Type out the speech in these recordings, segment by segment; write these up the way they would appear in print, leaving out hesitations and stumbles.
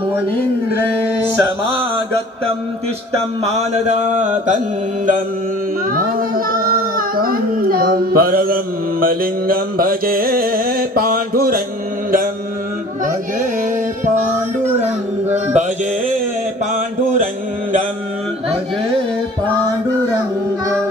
मुनीन्द्रे समागतं तिष्ठं मानदा कन्दं परब्रह्मलिङ्गं भजे पाण्डुरङ्गं भजे पाण्डुरङ्गं भजे पाण्डुरङ्गं भजे पाण्डुरङ्गं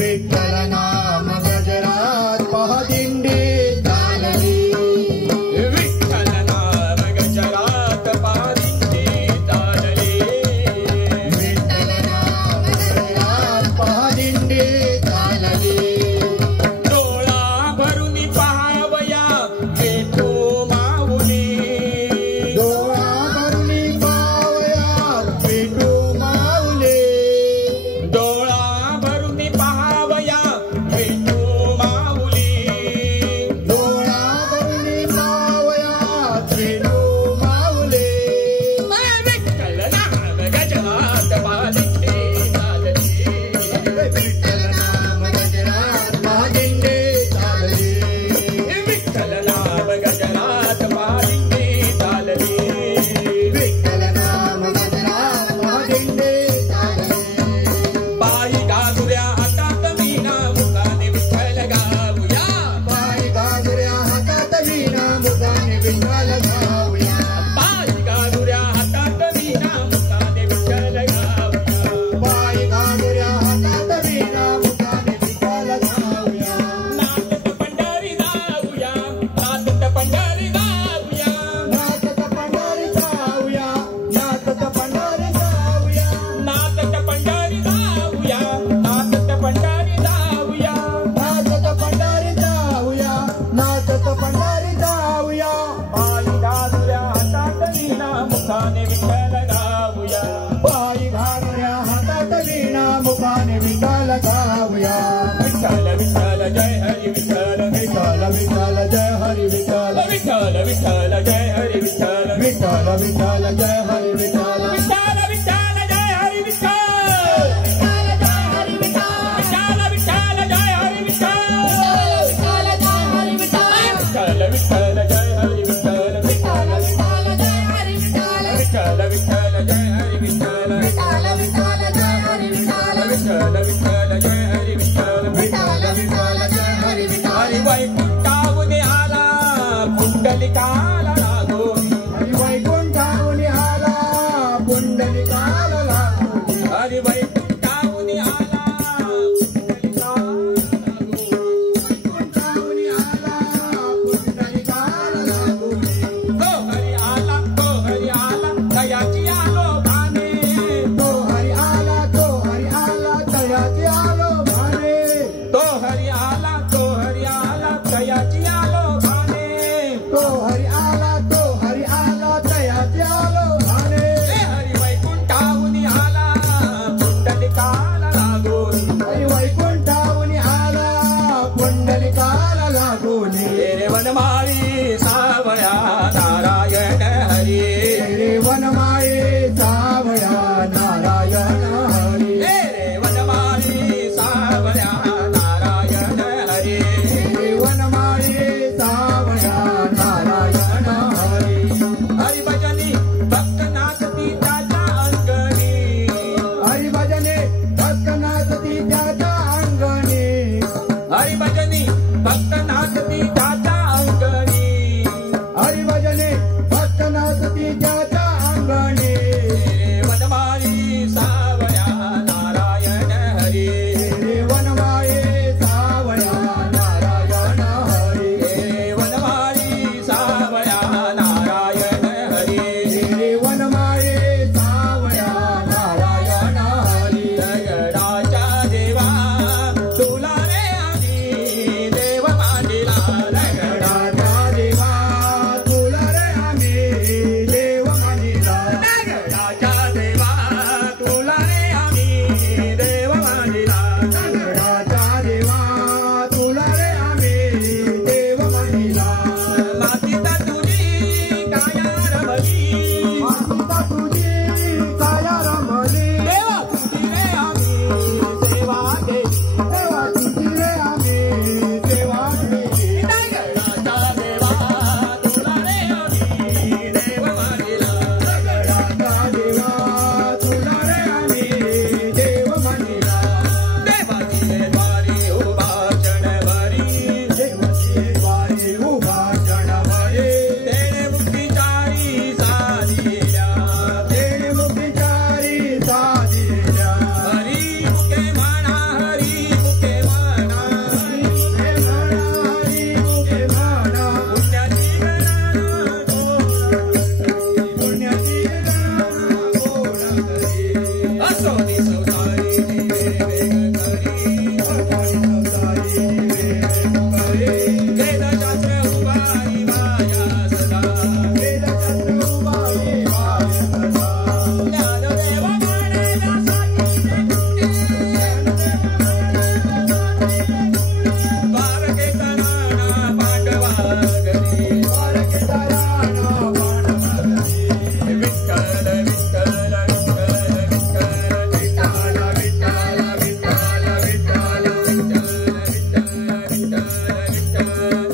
विठ्ठल नाम गजरात पहा दिंडी विठ्ठल जय हरी विठ्ठल विठ्ठल विठ्ठल जय हरी विठ्ठल विठ्ठल विठ्ठल जय हरी विठ्ठल विठ्ठल विठ्ठल जय हरी विठ्ठल विठ्ठल विठ्ठल जय हरी विठ्ठल विठ्ठल विठ्ठल जय हरी विठ्ठल विठ्ठल विठ्ठल जय हरी विठ्ठल विठ्ठल विठ्ठल जय हरी विठ्ठल हरी वैकुंठाहून आला पुंडलिकाला लागून हरी वैकुंठाहून आला पुंडलिकाला लागून हरी वैकुंठाहून आला वैकुंठाहून आला पुंडलिकाला लागून तो हरी आला दयाची आलो भाने तो हरी आला दयाची आलो भाने तो हरी आला दयाची आलो भाने तो हरी आला दयाची आलो भाने हरी वैकुंठाहून आला पुंडलिकाला लागून हरी वैकुंठाहून आला पुंडलिकाला लागून तेरे वनमाळी सावळ्या नारायण हरी रे वनमाळे सावळ्या नारायण हरी तेरे वनमाळी सावळ्या नारायण हरी रे वनमाळे सावळ्या नारायण हरी हरी भजनी भक्त नाचती त्याच्या अंगणी हरी भजने भक्त नाचती त्याच्या अंगणी हरी भजनी भक्त नाचती त्याच्या अंगणी हरी भजने भक्त नाचती त्याच्या अंगणी तेरे वनमाळी सावळ्या नारायण हरी रे वनमाळे सावळ्या नारायण हरी तेरे वनमाळी सावळ्या नारायण हरी रे वनमाळे सावळ्या नारायण हरी दगडाच्या देवा तुला रे आधी देव मांडिला राजा देवा तुला रे आम्ही देव मानिला दगडाच्या देवा तुला रे आम्ही देव मांडिला राजा देवा तुला रे आम्ही देव मानिला मातीता तुझी काया रमली माता तुझी काया रमली देवा तुझी रे आम्ही सेवा दे देवा तुझी रे आम्ही देवा देवी दगडाच्या देवा तुला रे आम्ही देव मांडिला राजा देवा तुला रे आम्ही देव मानिला देवाची द्वारी उभा क्षणभरी देवाची द्वारी उभा जणभरे तेने बुद्धिचारी साधिल्या देणे मुखचारी साधिल्या हरी मुखे म्हणा हरी मुखे म्हणा हरी मुखे म्हणा पुण्याची गणना पुण्याची गणना गोड करी असो दिसोतारी वेग करी संसारी वेद करी वेदशास्त्र उभारी माया सदा वेदशास्त्र उभारी वाय सदा ज्ञानदेव मानेला द्वारके तराणा पांडवा घरी द्वारके तराणा पांडवाघरी विठ्ठल विठ्ठल विठ्ठल विठ्ठल विठ्ठल विठ्ठल विठ्ठल विठ्ठल विठ्ठल विठ्ठल विठ्ठल विठ्ठल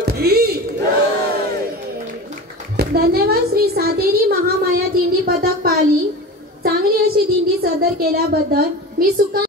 की धन्यवाद श्री सातेरी महामाया दिंडी पथक पाली. चांगली अशी दिंडी सदर केल्याबद्दल मी सुका